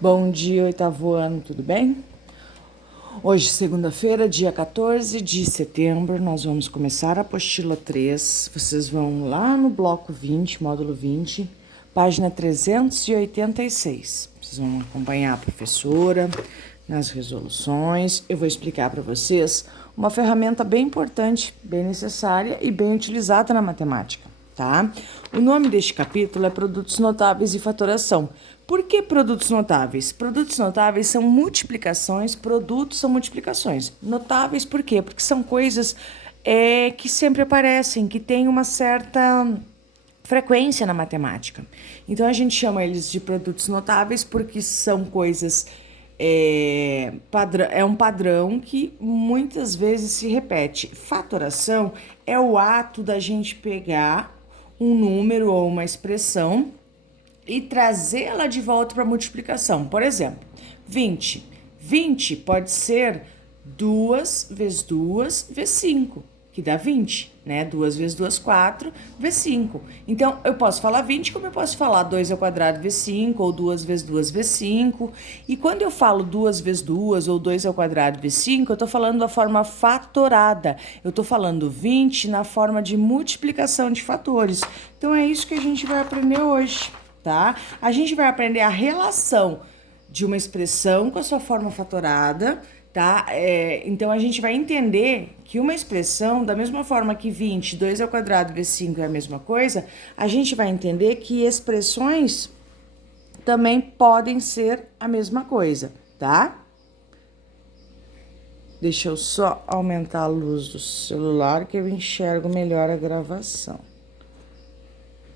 Bom dia, oitavo ano, tudo bem? Hoje, segunda-feira, dia 14 de setembro, nós vamos começar a apostila 3. Vocês vão lá no bloco 20, módulo 20, página 386. Vocês vão acompanhar a professora nas resoluções. Eu vou explicar para vocês uma ferramenta bem importante, bem necessária e bem utilizada na matemática, tá? O nome deste capítulo é Produtos Notáveis e Fatoração. Por que produtos notáveis? Produtos notáveis são multiplicações, produtos são multiplicações. Notáveis por quê? Porque são coisas que sempre aparecem, que têm uma certa frequência na matemática. Então a gente chama eles de produtos notáveis porque são coisas é um padrão que muitas vezes se repete. Fatoração é o ato da gente pegar um número ou uma expressão e trazê-la de volta para a multiplicação. Por exemplo, 20. 20 pode ser 2 vezes 2 vezes 5, que dá 20, né? 2 vezes 2, 4, vezes 5. Então, eu posso falar 20 como eu posso falar 2 ao quadrado vezes 5, ou 2 vezes 2 vezes 5. E quando eu falo 2 vezes 2, ou 2 ao quadrado vezes 5, eu estou falando da forma fatorada. Eu estou falando 20 na forma de multiplicação de fatores. Então, é isso que a gente vai aprender hoje. Tá? A gente vai aprender a relação de uma expressão com a sua forma fatorada, tá? Então, a gente vai entender que uma expressão, da mesma forma que 20, 2 ao quadrado vezes 5 é a mesma coisa, a gente vai entender que expressões também podem ser a mesma coisa, tá? Deixa eu só aumentar a luz do celular que eu enxergo melhor a gravação.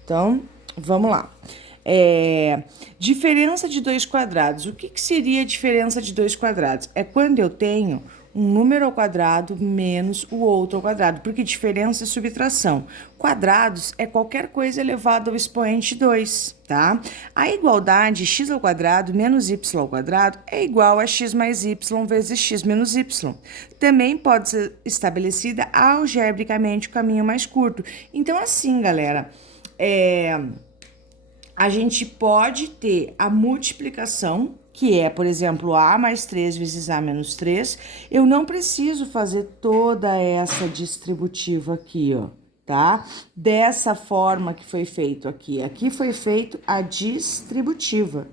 Então, vamos lá. Diferença de dois quadrados. O que seria a diferença de dois quadrados? É quando eu tenho um número ao quadrado menos o outro ao quadrado, porque diferença é subtração. Quadrados é qualquer coisa elevada ao expoente 2, tá? A igualdade x ao quadrado menos y ao quadrado é igual a x mais y vezes x menos y. Também pode ser estabelecida algebricamente o caminho mais curto. Então, assim, galera, a gente pode ter a multiplicação, que é, por exemplo, A mais 3 vezes A menos 3. Eu não preciso fazer toda essa distributiva aqui, ó, tá? Dessa forma que foi feito aqui. Aqui foi feito a distributiva.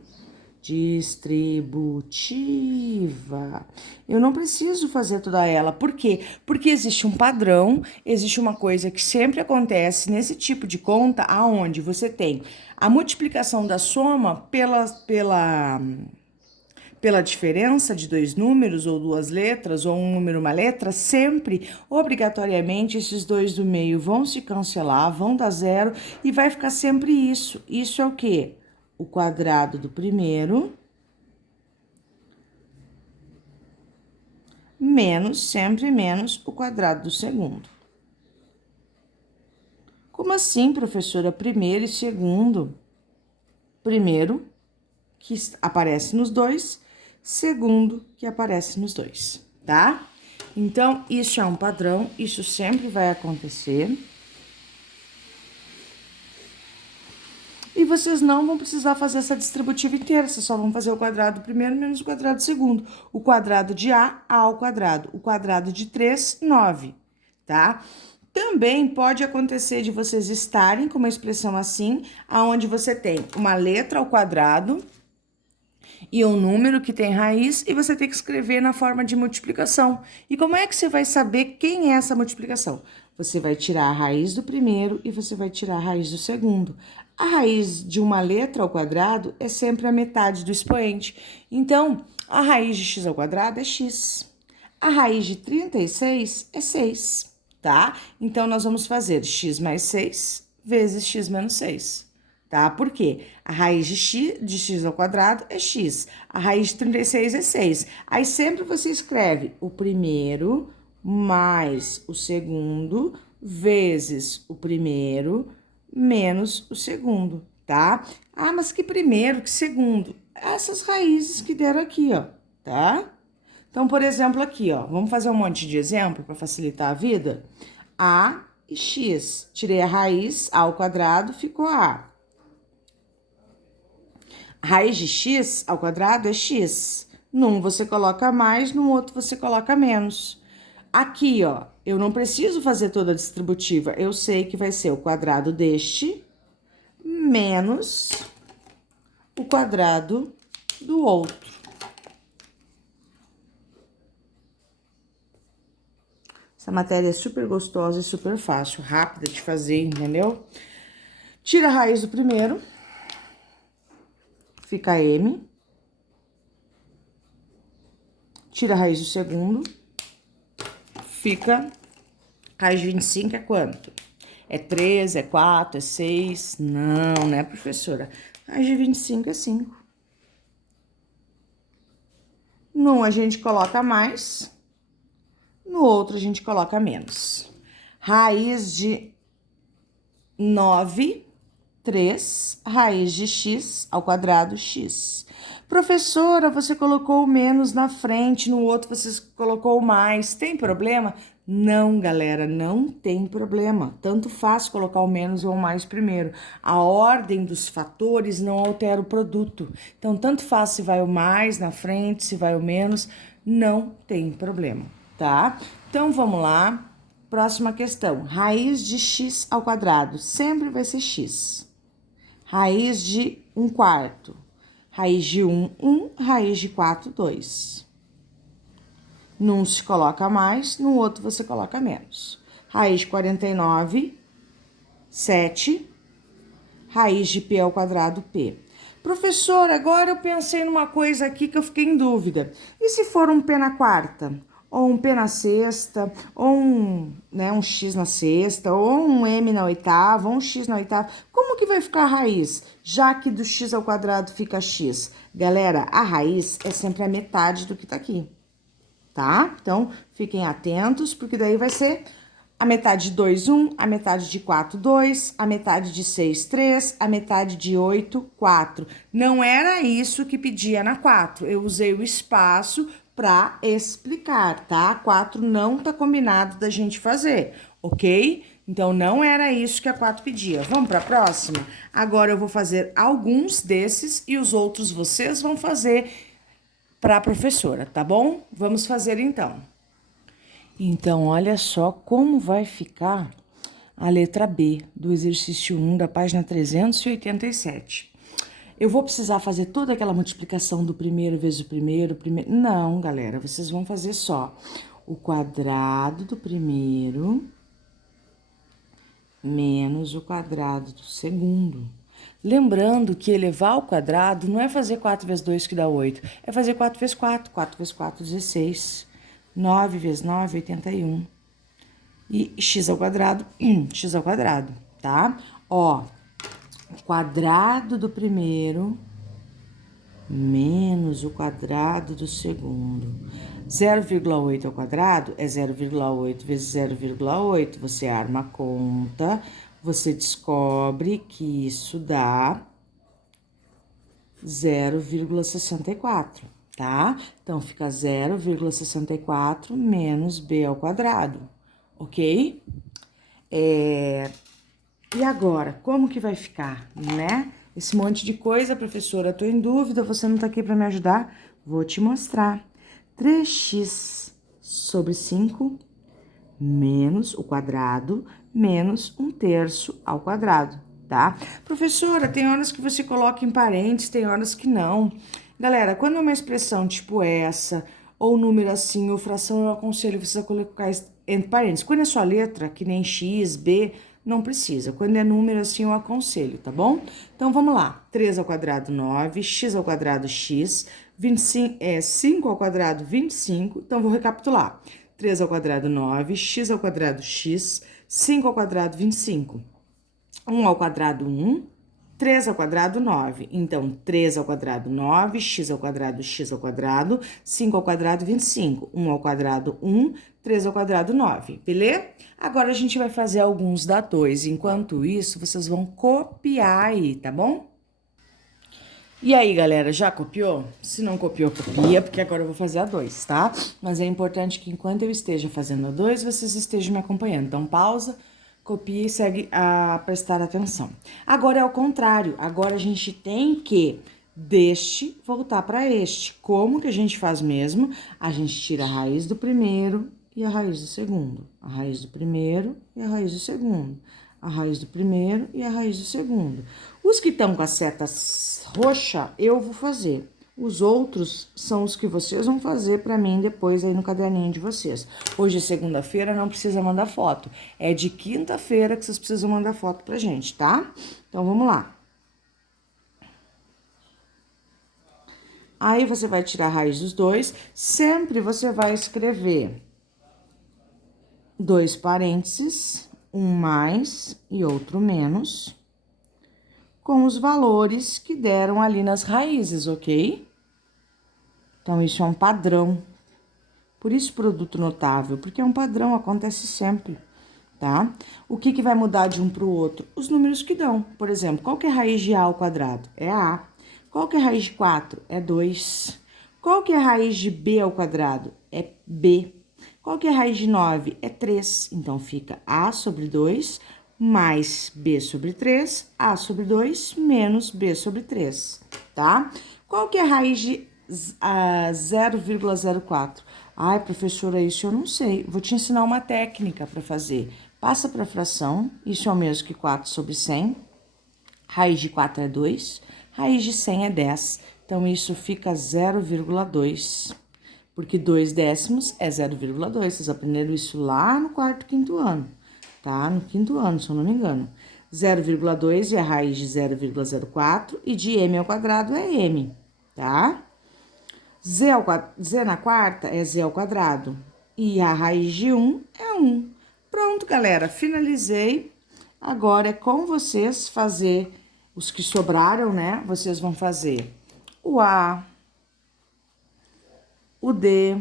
Distributiva. Eu não preciso fazer toda ela. Por quê? Porque existe um padrão, existe uma coisa que sempre acontece nesse tipo de conta, aonde você tem a multiplicação da soma pela diferença de dois números, ou duas letras, ou um número, uma letra, sempre, obrigatoriamente, esses dois do meio vão se cancelar, vão dar zero, e vai ficar sempre isso. Isso é o quê? O quadrado do primeiro menos, sempre menos, o quadrado do segundo. Como assim, professora? Primeiro e segundo. Primeiro, que aparece nos dois, segundo, que aparece nos dois, tá? Então, isso é um padrão, isso sempre vai acontecer. E vocês não vão precisar fazer essa distributiva inteira, vocês só vão fazer o quadrado do primeiro menos o quadrado do segundo. O quadrado de A ao quadrado. O quadrado de 3, 9, tá? Também pode acontecer de vocês estarem com uma expressão assim, aonde você tem uma letra ao quadrado e um número que tem raiz, e você tem que escrever na forma de multiplicação. E como é que você vai saber quem é essa multiplicação? Você vai tirar a raiz do primeiro e você vai tirar a raiz do segundo. A raiz de uma letra ao quadrado é sempre a metade do expoente. Então, a raiz de x ao quadrado é x. A raiz de 36 é 6, tá? Então, nós vamos fazer x mais 6 vezes x menos 6. Tá? Por quê? A raiz de x ao quadrado é x. A raiz de 36 é 6. Aí sempre você escreve o primeiro mais o segundo vezes o primeiro menos o segundo, tá? Ah, mas que primeiro, que segundo? Essas raízes que deram aqui, ó, tá? Então, por exemplo, aqui, ó, vamos fazer um monte de exemplo para facilitar a vida? A e x. Tirei a raiz, a ao quadrado, ficou a. Raiz de x ao quadrado é x. Num você coloca mais, no outro você coloca menos. Aqui, ó, eu não preciso fazer toda a distributiva. Eu sei que vai ser o quadrado deste menos o quadrado do outro. Essa matéria é super gostosa e super fácil, rápida de fazer, entendeu? Tira a raiz do primeiro, fica m. Tira a raiz do segundo, fica raiz de 25 é quanto? É 3, é 4, é 6? Não, né, professora? Raiz de 25 é 5. Num a gente coloca mais, no outro a gente coloca menos. Raiz de 9, 3, raiz de x ao quadrado, x. Professora, você colocou o menos na frente, no outro você colocou o mais. Tem problema? Não, galera, não tem problema. Tanto faz colocar o menos ou o mais primeiro. A ordem dos fatores não altera o produto. Então, tanto faz se vai o mais na frente, se vai o menos, não tem problema, tá? Então, vamos lá. Próxima questão. Raiz de x ao quadrado sempre vai ser x. Raiz de 1/4. Raiz de 1, 1. Raiz de 4, 2. Num se coloca mais, no outro você coloca menos. Raiz de 49, 7. Raiz de p ao quadrado, p. Professor, agora eu pensei numa coisa aqui que eu fiquei em dúvida. E se for um p na quarta? Ou um p na sexta? Ou um x na sexta? Ou um m na oitava? Ou um x na oitava? Como que vai ficar a raiz? Já que do x ao quadrado fica x. Galera, a raiz é sempre a metade do que tá aqui, tá? Então, fiquem atentos, porque daí vai ser a metade de 2, 1, a metade de 4, 2, a metade de 6, 3, a metade de 8, 4. Não era isso que pedia na 4. Eu usei o espaço para explicar, tá? 4 não tá combinado da gente fazer, ok? Então, não era isso que a 4 pedia. Vamos para a próxima? Agora eu vou fazer alguns desses e os outros vocês vão fazer para a professora, tá bom? Vamos fazer então. Então, olha só como vai ficar a letra B do exercício 1 da página 387. Eu vou precisar fazer toda aquela multiplicação do primeiro vezes o primeiro. Não, galera, vocês vão fazer só o quadrado do primeiro menos o quadrado do segundo. Lembrando que elevar ao quadrado não é fazer 4 vezes 2 que dá 8, é fazer 4 vezes 4, 4 vezes 4, 16, 9 vezes 9, 81. E x ao quadrado, x ao quadrado, tá? Ó, quadrado do primeiro menos o quadrado do segundo. 0,8 ao quadrado é 0,8 vezes 0,8. Você arma a conta, você descobre que isso dá 0,64, tá? Então, fica 0,64 menos b ao quadrado, ok? E agora, como que vai ficar, né? Esse monte de coisa, professora, tô em dúvida, você não tá aqui para me ajudar? Vou te mostrar. 3x sobre 5 menos o quadrado menos 1/3 ao quadrado, tá? Professora, tem horas que você coloca em parênteses, tem horas que não. Galera, quando é uma expressão tipo essa, ou número assim, ou fração, eu aconselho você a colocar entre parênteses. Quando é só letra, que nem x, b, não precisa. Quando é número assim, eu aconselho, tá bom? Então, vamos lá. 3 ao quadrado, 9. X ao quadrado, x. 5 ao quadrado, 25. Então, vou recapitular. 3 ao quadrado, 9. X ao quadrado, x. 5 ao quadrado, 25. 1 ao quadrado, 1. 3 ao quadrado, 9. Então, 3 ao quadrado, 9. X ao quadrado, 5 ao quadrado, 25. 1 ao quadrado, 1. 3 ao quadrado, 9. Beleza? Agora, a gente vai fazer alguns da 2. Enquanto isso, vocês vão copiar aí, tá bom? E aí, galera, já copiou? Se não copiou, copia, porque agora eu vou fazer a 2, tá? Mas é importante que enquanto eu esteja fazendo a 2, vocês estejam me acompanhando. Então, pausa, copia e segue a prestar atenção. Agora é o contrário. Agora a gente tem que deste voltar para este. Como que a gente faz mesmo? A gente tira a raiz do primeiro e a raiz do segundo. A raiz do primeiro e a raiz do segundo. A raiz do primeiro e a raiz do segundo. Os que estão com a seta roxa, eu vou fazer. Os outros são os que vocês vão fazer para mim depois aí no caderninho de vocês. Hoje é segunda-feira, não precisa mandar foto. É de quinta-feira que vocês precisam mandar foto pra gente, tá? Então, vamos lá. Aí, você vai tirar a raiz dos dois. Sempre você vai escrever 2 parênteses, um mais e outro menos, com os valores que deram ali nas raízes, ok? Então, isso é um padrão. Por isso, produto notável, porque é um padrão, acontece sempre, tá? O que que vai mudar de um para o outro? Os números que dão. Por exemplo, qual que é a raiz de A ao quadrado? É A. Qual que é a raiz de 4? É 2. Qual que é a raiz de B ao quadrado? É B. Qual que é a raiz de 9? É 3. Então, fica A sobre 2 mais B sobre 3, A sobre 2 menos B sobre 3, tá? Qual que é a raiz de 0,04? Ai, professora, isso eu não sei. Vou te ensinar uma técnica para fazer. Passa para fração, isso é o mesmo que 4 sobre 100. Raiz de 4 é 2, raiz de 100 é 10. Então, isso fica 0,2. Porque 2 décimos é 0,2. Vocês aprenderam isso lá no quarto, quinto ano, tá? No quinto ano, se eu não me engano. 0,2 é a raiz de 0,04 e de m ao quadrado é m, tá? Z na quarta é z ao quadrado e a raiz de 1 é 1. Pronto, galera, finalizei. Agora é com vocês fazer os que sobraram, né? Vocês vão fazer o A, o D,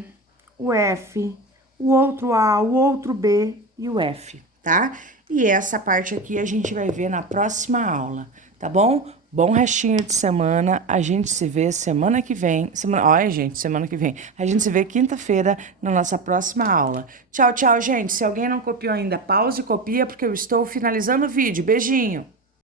o F, o outro A, o outro B e o F, tá? E essa parte aqui a gente vai ver na próxima aula, tá bom? Bom restinho de semana, a gente se vê semana que vem. Olha, gente, semana que vem. A gente se vê quinta-feira na nossa próxima aula. Tchau, tchau, gente. Se alguém não copiou ainda, pause e copia, porque eu estou finalizando o vídeo. Beijinho!